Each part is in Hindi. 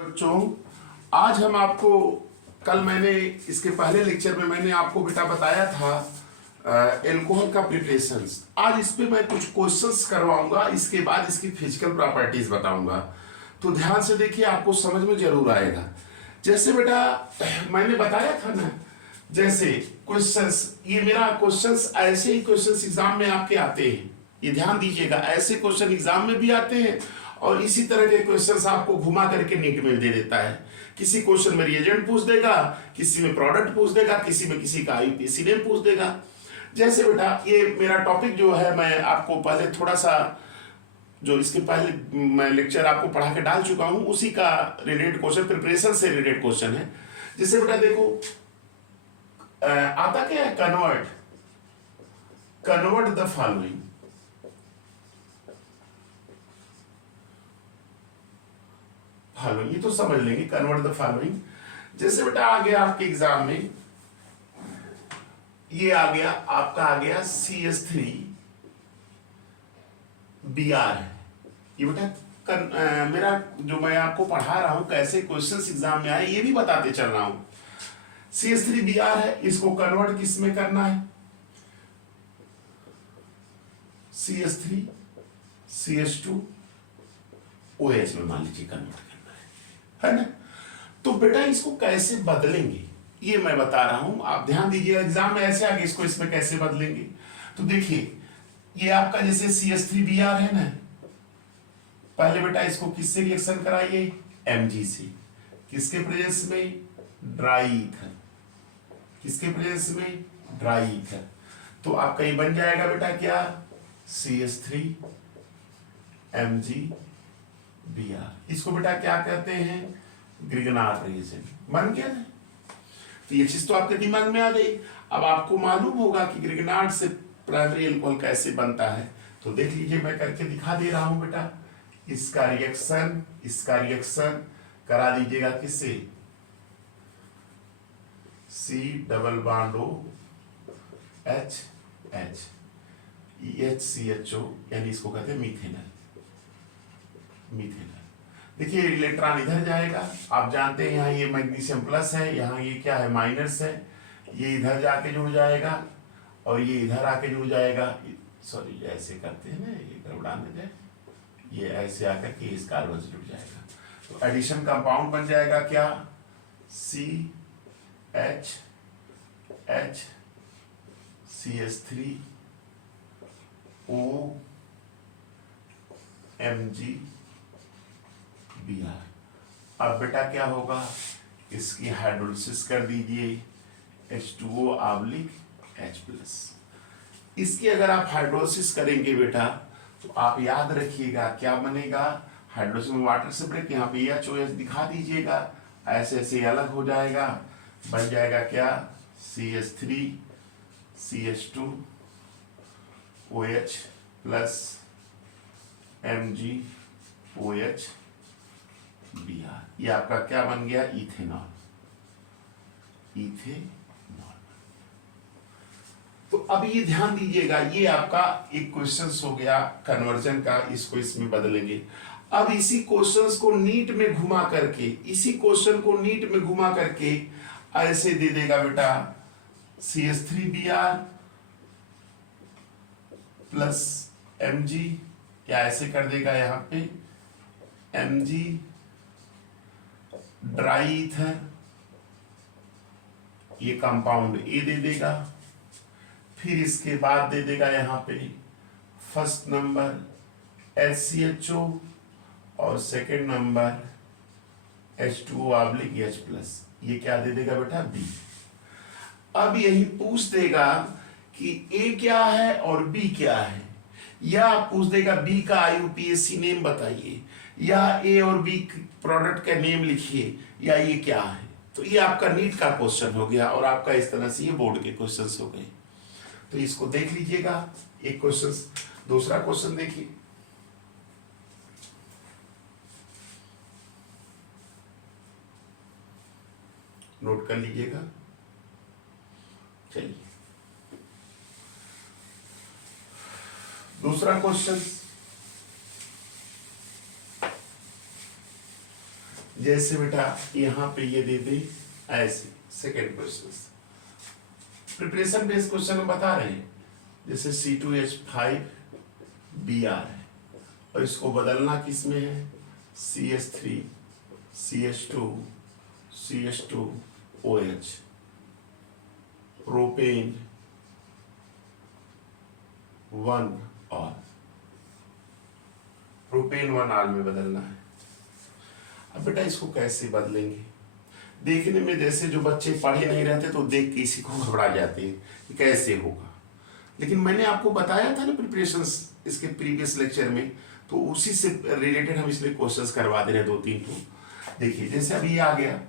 बच्चों, आज हम आपको कल मैंने इसके पहले लेक्चर में मैंने आपको बेटा बताया था एल्कोहल का प्रिपरेशंस। आज इस पे मैं कुछ क्वेश्चंस करवाऊंगा, इसके बाद इसकी फिजिकल प्रॉपर्टीज बताऊंगा। तो ध्यान से देखिए, आपको समझ में जरूर आएगा। जैसे बेटा मैंने बताया था ना, जैसे क्वेश्चंस, ये मेरा क्वेश्चंस ऐसे ही क्वेश्चंस एग्जाम में आपके आते हैं, ये ध्यान दीजिएगा। ऐसे क्वेश्चन एग्जाम में भी आते हैं और इसी तरह के क्वेश्चंस आपको घुमा करके नीट में दे देता है। किसी क्वेश्चन में रिएजेंट पूछ देगा, किसी में प्रोडक्ट पूछ देगा, किसी में किसी का आईयूपीएसी नेम पूछ देगा। जैसे बेटा ये मेरा टॉपिक जो है, मैं आपको पहले थोड़ा सा जो इसके पहले मैं लेक्चर आपको पढ़ा के डाल चुका हूं, उसी का रिलेटेड क्वेश्चन, प्रिपरेशन से रिलेटेड क्वेश्चन है। जैसे बेटा देखो आता क्या है, कन्वर्ट द फॉलोइंग। ये तो समझ लेंगे, कन्वर्ट द फॉलोइंग। जैसे बेटा आ गया आपके एग्जाम में, ये आ गया आपका, आ गया CH3Br है। ये बेटा मेरा जो मैं आपको पढ़ा रहा हूं, कैसे क्वेश्चंस एग्जाम में आए ये भी बताते चल रहा हूं। CH3Br है, इसको कन्वर्ट किस में करना है, CH3 CH2OH में मान लीजिए कन्वर्ट है ना। तो बेटा इसको कैसे बदलेंगे ये मैं बता रहा हूं, आप ध्यान दीजिए। एग्जाम में ऐसे आगे इसको इसमें कैसे बदलेंगे, तो देखिए ये आपका जैसे CH3Br है ना, पहले बेटा इसको किससे रिएक्शन कराइए, Mg से। किसके प्रेजेंस में, ड्राई ईथर। किसके प्रेजेंस में, ड्राई ईथर। तो आपका ये बन जाएगा बेटा क्या, CH3Mg-Br। इसको बेटा क्या कहते हैं, ग्रिगनार्ड रिएजेंट। बन गया ना। तो ये चीज तो आपके दिमाग में आ गई। अब आपको मालूम होगा कि ग्रिगनार्ड से प्राइमरी अल्कोहल कैसे बनता है। तो देख लीजिए, मैं करके दिखा दे रहा हूं बेटा। इसका रिएक्शन करा दीजिएगा किससे, C double bond O H EHCHO, यानी इसको कहते हैं मीथेनॉल। देखिए इलेक्ट्रॉन इधर जाएगा, आप जानते हैं यहाँ ये मैग्नीशियम प्लस है, यहाँ ये क्या है, माइनस है। ये इधर जाके जुड़ जाएगा और ये इधर आके जुड़ जाएगा। सॉरी, ऐसे करते हैं ना, ये गड़बड़ाने दे, ये ऐसे आकर के इस कार्बन से जुड़ जाएगा। तो एडिशन कंपाउंड बन जाएगा क्या, CH CH3OMg-Br। अब बेटा क्या होगा, इसकी हाइड्रोलिसिस कर दीजिए, H2O/H+। इसकी अगर आप हाइड्रोलिसिस करेंगे बेटा, तो आप याद रखिएगा क्या बनेगा, हाइड्रोलिसिस में वाटर से ब्रेक, यहाँ पे HOH दिखा दीजिएगा, ऐसे ऐसे अलग हो जाएगा, बन जाएगा क्या, CH3 CH2OH प्लस Mg-OH-Br। ये आपका क्या बन गया, इथेनॉल। तो अब ये ध्यान दीजिएगा, ये आपका एक क्वेश्चन हो गया कन्वर्जन का, इसको इसमें बदलेंगे। अब इसी क्वेश्चंस को नीट में घुमा करके, ऐसे दे देगा बेटा, CH3Br प्लस Mg, या ऐसे कर देगा यहाँ पे Mg ड्राई ईथर, ये कंपाउंड ए दे देगा। फिर इसके बाद दे देगा यहाँ पे फर्स्ट नंबर HCHO और सेकेंड नंबर H2O/H+। ये क्या दे देगा बेटा, B। अब यही पूछ देगा कि A क्या है और B क्या है, या पूछ देगा B का आईयूपीएसी नेम बताइए, या A और B प्रोडक्ट का नेम लिखिए, या ये क्या है। तो ये आपका नीट का क्वेश्चन हो गया, और आपका इस तरह से ये बोर्ड के क्वेश्चंस हो गए। तो इसको देख लीजिएगा, एक क्वेश्चन। दूसरा क्वेश्चन देखिए, नोट कर लीजिएगा। चलिए दूसरा क्वेश्चन, जैसे बेटा यहाँ पे ये दे दे ऐसे, second question preparation based question हम बता रहे हैं, जैसे C2H5Br है और इसको बदलना किस में है, CH3 CH2 CH2OH, प्रोपेन 1 और प्रोपेन 1 आल में बदलना है। अब बेटा इसको कैसे बदलेंगे, देखने में जैसे जो बच्चे पढ़े नहीं रहते तो देख के इसी को घबरा जाते हैं कि कैसे होगा, लेकिन मैंने आपको बताया था ना प्रिपरेशंस इसके प्रीवियस लेक्चर में, तो उसी से रिलेटेड हम इसमें क्वेश्चंस करवा दे रहे हैं 2-3 तो। देखिए जैसे अभी आ गया,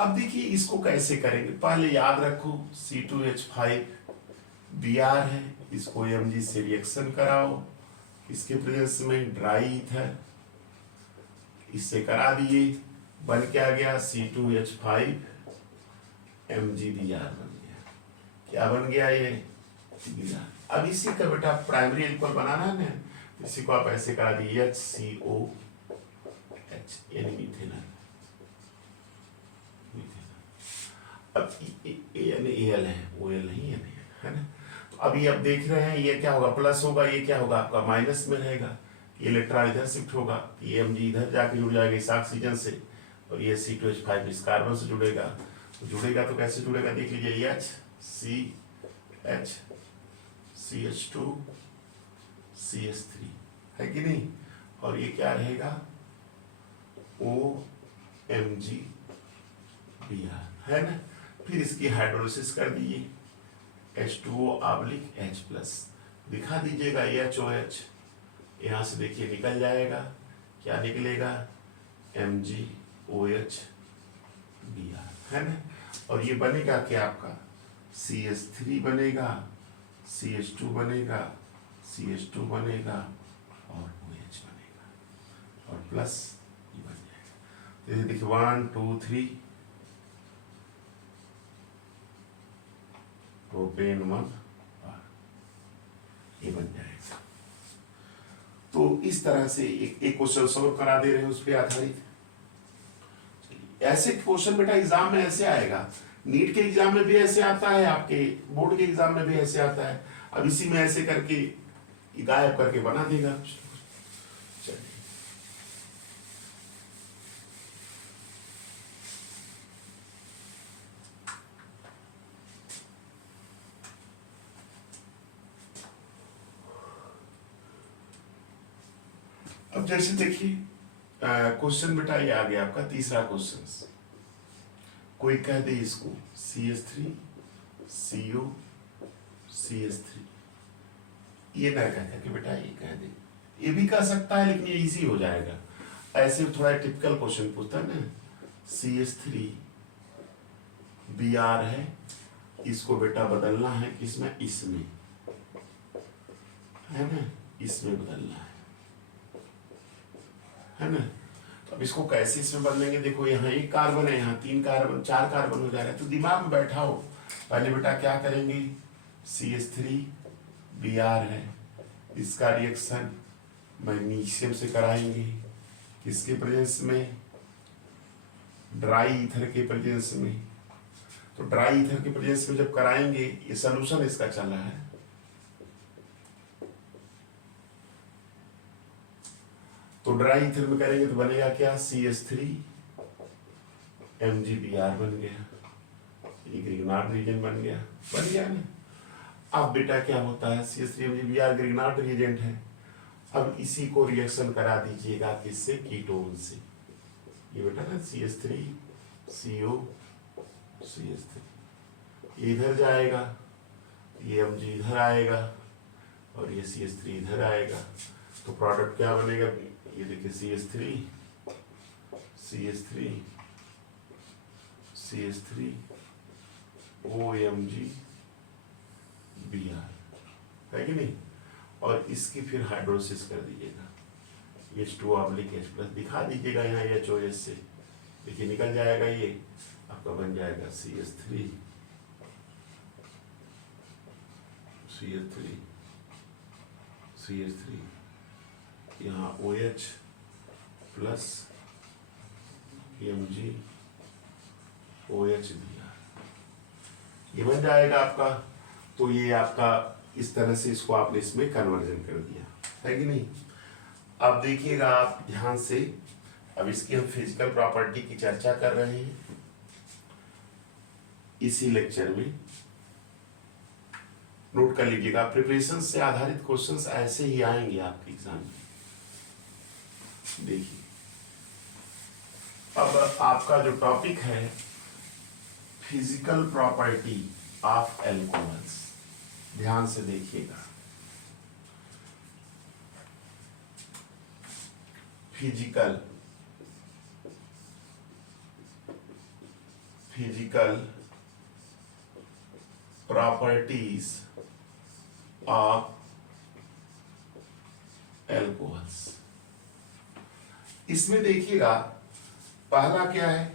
अब देखिए इसको कैसे करेंगे, पहले याद रखो C2H5Br है, इसको Mg से रिएक्शन कराओ, इसके प्रेजेंस में ड्राई ईथर, इससे करा दिए, बन क्या गया C2H5MgBr बन गया। क्या बन गया ये Br। अब इसी का बेटा प्राइमरी एल्कोहल बनाना है ना, इसी को आप ऐसे करा दिए HCOH यानी मिथेनॉल। अब यानी Al है, OL नहीं है ना। तो अभी आप देख रहे हैं ये क्या होगा, प्लस होगा, ये क्या होगा आपका माइनस में रहेगा, ये इलेक्ट्रॉन इधर शिफ्ट होगा, ये Mg इधर जाके जुड़ जाएगा इस ऑक्सीजन से, और ये C2H5 इस कार्बन से जुड़ेगा। तो जुड़ेगा तो कैसे जुड़ेगा, देख लीजिए HCH CH2 CH3 है कि नहीं, और ये क्या रहेगा OMgBr है ना। फिर इसकी हाइड्रोलिसिस कर दीजिए, H2O/H+, दिखा दीजिएगा HOH, यहाँ से देखिए निकल जाएगा, क्या निकलेगा MgOH है ना, और ये बनेगा क्या आपका CH3 बनेगा, CH2 बनेगा, CH2 बनेगा और OH बनेगा और प्लस ये बन जाएगा। तो ये देखिए 1 2 3 प्रोपेन 1 और ये बन जाएगा। तो इस तरह से एक क्वेश्चन सॉल्व करा दे रहे हैं उस पर आधारित। ऐसे क्वेश्चन बेटा एग्जाम में ऐसे आएगा, नीट के एग्जाम में भी ऐसे आता है, आपके बोर्ड के एग्जाम में भी ऐसे आता है। अब इसी में ऐसे करके गायब करके बना देगा। चलिए अब जैसे देखिए क्वेश्चन बेटा ये आ गया आपका तीसरा क्वेश्चन, कोई कह दे इसको CH3 CO CH3, ये ना कहता कि बेटा ये कह दे, ये भी कह सकता है लेकिन ये इजी हो जाएगा। ऐसे थोड़ा टिपिकल क्वेश्चन पूछता है ना, CH3Br है, इसको बेटा बदलना है किसमें, इसमें है ना, इसमें बदलना है ना। तो अब इसको कैसे इसमें बदलेंगे, देखो यहाँ एक कार्बन है, यहाँ 3 कार्बन 4 कार्बन हो जा रहा है, तो दिमाग में बैठाओ। पहले बेटा क्या करेंगे, CH3Br है, इसका रिएक्शन मैग्नीशियम से कराएंगे, किसके प्रेजेंस में, ड्राई ईथर के प्रेजेंस में। तो ड्राई ईथर के प्रेजेंस में जब कराएंगे, ये सॉल्यूशन इसका चल रहा है, तो ड्राई ईथर में करेंगे तो बनेगा क्या, CH3MgBr बन गया, ये ग्रिग्नार्ड रीजन बन गया ना। अब बेटा क्या होता है, CH3MgBr ग्रिग्नार्ड रिएजेंट है, अब इसी को रिएक्शन करा दीजिएगा किससे, कीटोन से। ये बेटा ना CH3CO CH3, ये इधर जाएगा, ये Mg इधर आएगा और ये CH3 इधर आएगा, तो प्रोडक्ट क्या बनेगा, ये देखिए CH3 OMgBr है कि नहीं, और इसकी फिर हाइड्रोलिसिस कर दीजिएगा, H2O/H+, दिखा दीजिएगा यहाँ HOH से, देखिए निकल जाएगा, ये आपका बन जाएगा CH3 यहाँ OH प्लस MgOH दिया, ये बन जाएगा आपका। तो ये आपका इस तरह से इसको आपने इसमें कन्वर्जन कर दिया है कि नहीं। अब देखिएगा आप ध्यान से, अब इसकी हम फिजिकल प्रॉपर्टी की चर्चा कर रहे हैं इसी लेक्चर में। नोट कर लीजिएगा, प्रिपरेशन से आधारित क्वेश्चंस ऐसे ही आएंगे आपके एग्जाम में। देखिए अब आपका जो टॉपिक है फिजिकल प्रॉपर्टी ऑफ एल्कोहल्स, ध्यान से देखिएगा। Physical properties of alcohols. इसमें देखिएगा पहला क्या है,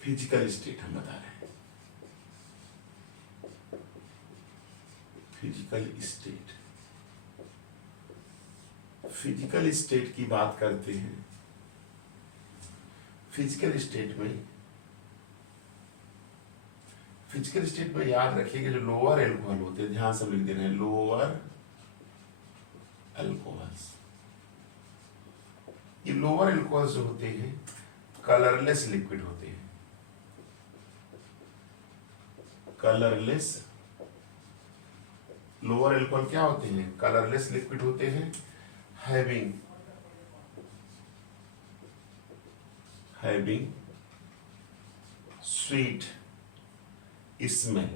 फिजिकल स्टेट हम बता रहे हैं। फिजिकल स्टेट की बात करते हैं। फिजिकल स्टेट में याद रखिएगा जो लोअर एल्कोहल होते हैं, ध्यान से लिख देना है, लोअर एल्कोहल्स। ये लोअर एल्कोहल्स जो होते हैं कलरलेस लिक्विड होते हैं। कलरलेस लोअर एल्कोहल क्या होते हैं, कलरलेस लिक्विड होते हैं, हैविंग स्वीट स्मेल,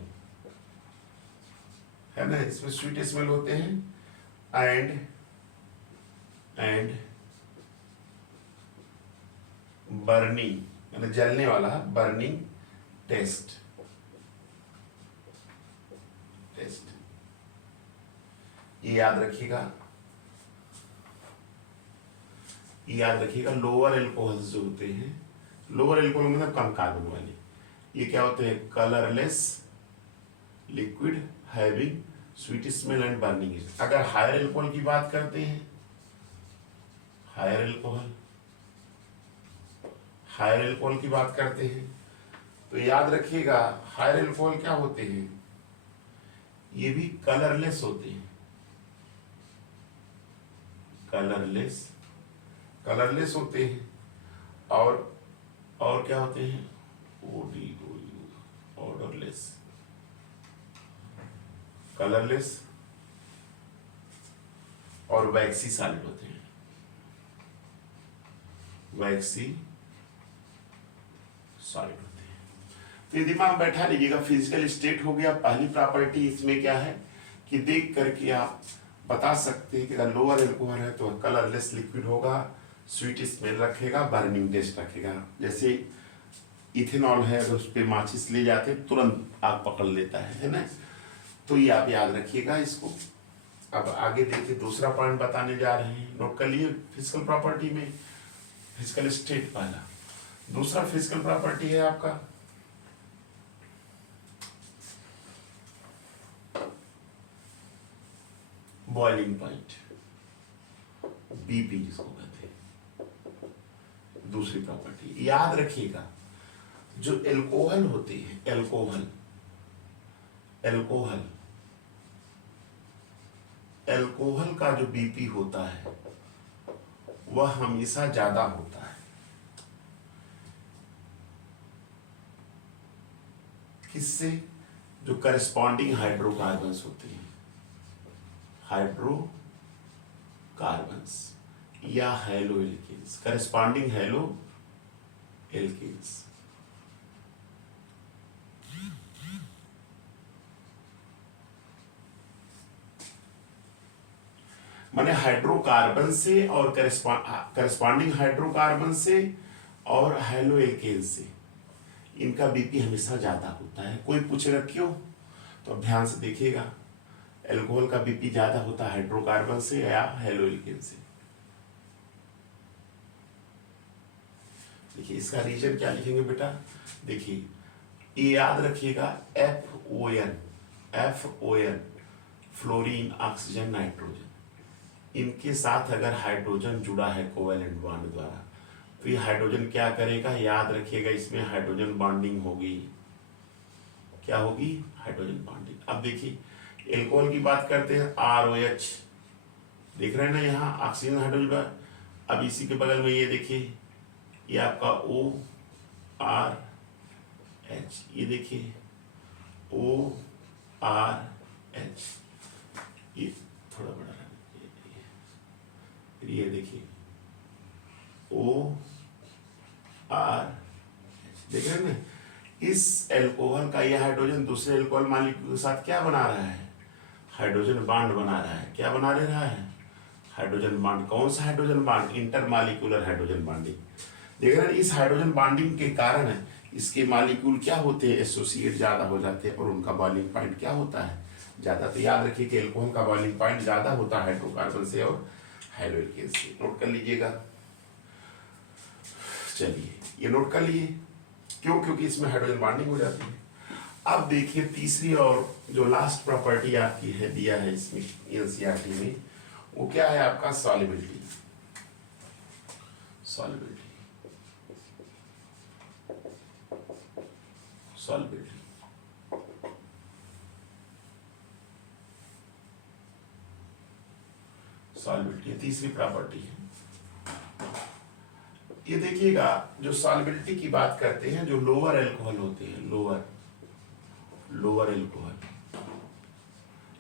है ना, इसमें स्वीट स्मेल होते हैं, एंड बर्निंग, यानी जलने वाला, बर्निंग टेस्ट। ये याद रखिएगा। लोअर एल्कोहल्स जो होते हैं, लोअर एल्कोहल मतलब कम कार्बन वाले, ये क्या होते हैं, colourless liquid having sweet smell and burning. अगर हायर एल्कोहल की बात करते हैं, हायर एल्कोहल की बात करते हैं तो याद रखिएगा हायर एल्कोहल क्या होते हैं, ये भी कलरलेस होते हैं। कलरलेस होते हैं और क्या होते हैं, ऑर्डरलेस, कलरलेस और वैक्सी सॉलिड होते हैं। तो ये दिमाग में बैठा लीजिएगा। फिजिकल स्टेट हो गया पहली प्रॉपर्टी। इसमें क्या है कि देख करके आप बता सकते हैं कि अगर लोअर एल्कोहल है तो कलरलेस लिक्विड होगा, स्वीट स्मेल रखेगा, बर्निंग टेस्ट रखेगा। जैसे इथेनॉल है तो उस पर माचिस ले जाते तुरंत आग पकड़ लेता है ना। तो ये आप याद रखिएगा इसको। अब आगे देखिए दूसरा पॉइंट बताने जा रहे हैं, नोट कर लिए। फिजिकल प्रॉपर्टी में फिजिकल स्टेट पहला, दूसरा फिजिकल प्रॉपर्टी है आपका बॉइलिंग पॉइंट, बीपी जिसको कहते हैं। दूसरी प्रॉपर्टी याद रखिएगा, जो एल्कोहल होते हैं, एल्कोहल का जो बीपी होता है वह हमेशा ज्यादा होता है। किससे, जो करस्पॉन्डिंग हाइड्रोकार्बन्स होते हैं, हाइड्रोकार्बन्स या haloalkanes, corresponding haloalkanes. माने हाइड्रोकार्बन से और करस्पॉन्डिंग हाइड्रोकार्बन से और हैलो एल्केन से इनका बीपी हमेशा ज्यादा होता है। कोई पूछेगा क्यों, तो अब ध्यान से देखिएगा। एल्कोहल का बीपी ज्यादा होता है हाइड्रोकार्बन से या हैलो एल्केन से। देखिए इसका रीजन क्या लिखेंगे बेटा, देखिए ये याद रखिएगा FON फ्लोरीन ऑक्सीजन नाइट्रोजन, इनके साथ अगर हाइड्रोजन जुड़ा है कोवेलेंट बॉन्ड द्वारा तो ये हाइड्रोजन क्या करेगा, याद रखिएगा इसमें हाइड्रोजन बॉन्डिंग होगी, क्या होगी, हाइड्रोजन बॉन्डिंग। अब देखिए एल्कोहल की बात करते हैं, ROH देख रहे हैं ना यहाँ ऑक्सीजन हाइड्रोजन। अब इसी के बगल में ये देखिए ये आपका ORH, ये देखिए ORH, ये थोड़ा बड़ा है, ये देखिए ORH, देख रहे हैं ना। इस एल्कोहल का यह हाइड्रोजन दूसरे एल्कोहल मॉलिक्यूल के साथ क्या बना रहा है, हाइड्रोजन बॉन्ड बना रहा है। क्या बना ले रहा है, हाइड्रोजन बॉन्ड। कौन सा hydrogen bond, intermolecular hydrogen bonding. देख रहे हैं इस हाइड्रोजन बॉन्डिंग के कारण इसके मॉलिक्यूल क्या होते हैं, एसोसिएट ज्यादा हो जाते हैं और उनका बॉइलिंग पॉइंट क्या होता है, ज्यादा। तो याद रखिए कि एल्कोहल का बॉइलिंग पॉइंट ज्यादा होता है हाइड्रोकार्बन से और हाइड्रोजन से। नोट कर लीजिएगा, चलिए ये नोट कर लिए, क्यों, क्योंकि इसमें हाइड्रोजन बॉन्डिंग हो जाती है। अब देखिए तीसरी और जो लास्ट प्रॉपर्टी आपकी है दिया है इसमें एनसीईआरटी में, वो क्या है आपका, सॉल्युबिलिटी। सॉल्युबिलिटी सॉल्युबिलिटी सॉल्युबिलिटी तीसरी प्रॉपर्टी है। ये देखिएगा जो सॉल्युबिलिटी की बात करते हैं, जो लोअर अल्कोहल होते हैं, लोअर अल्कोहल,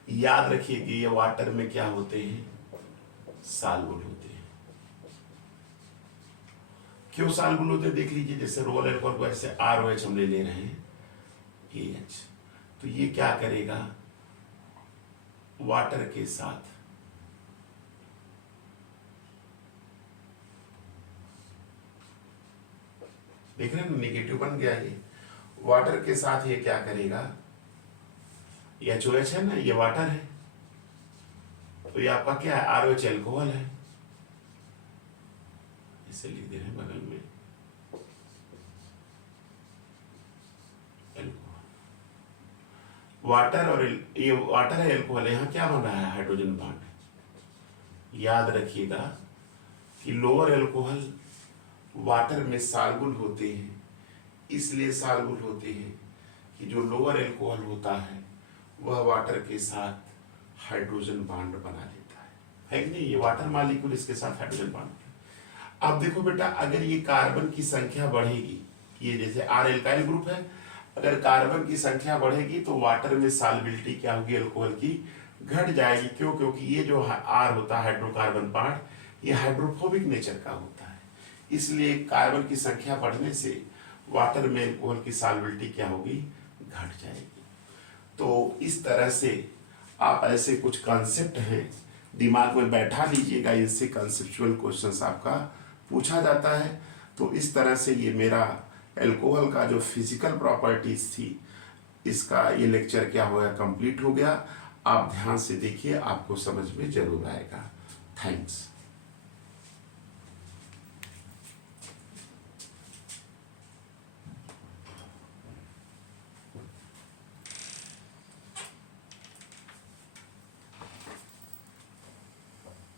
याद रखिए कि ये वाटर में क्या होते हैं, सॉल्युबल होते हैं। क्यों सॉल्युबल होते हैं देख लीजिए, जैसे लोअर अल्कोहल को ऐसे ROH हम ले रहे हैं AH, तो ये क्या करेगा, वाटर के साथ देख रहे हैं नेगेटिव बन गया, ये वाटर के साथ ये क्या करेगा, ये HOH है ना, ये वाटर है, तो ये आपका क्या है, ROH एल्कोहल है, इसे लिख दे रहे हैं बगल में एल्कोहल। वाटर और ये वाटर है, एल्कोहल है, यहाँ क्या बन रहा है, हाइड्रोजन बॉन्ड। याद रखिएगा कि लोअर एल्कोहल वाटर में सॉल्युबल होते हैं, इसलिए सॉल्युबल होते हैं कि जो लोअर एल्कोहल होता है वह वाटर के साथ हाइड्रोजन बॉन्ड बना लेता है कि नहीं, ये वाटर मॉलिक्यूल इसके साथ हाइड्रोजन बॉन्ड। अब देखो बेटा, अगर ये कार्बन की संख्या बढ़ेगी, ये जैसे R एल्काइल ग्रुप है, अगर कार्बन की संख्या बढ़ेगी तो वाटर में सॉल्युबिलिटी क्या होगी, एल्कोहल की घट जाएगी। क्यों, क्योंकि ये जो R होता है हाइड्रोकार्बन पार्ट, ये हाइड्रोफोबिक नेचर का होता है, इसलिए कार्बन की संख्या बढ़ने से वाटर में एल्कोहल की सॉल्युबिलिटी क्या होगी, घट जाएगी। तो इस तरह से आप ऐसे कुछ कॉन्सेप्ट हैं दिमाग में बैठा लीजिएगा, इनसे कंसेप्चुअल क्वेश्चंस आपका पूछा जाता है। तो इस तरह से ये मेरा एल्कोहल का जो फिजिकल प्रॉपर्टीज थी, इसका ये लेक्चर क्या हो गया, कंप्लीट हो गया। आप ध्यान से देखिए, आपको समझ में जरूर आएगा। थैंक्स।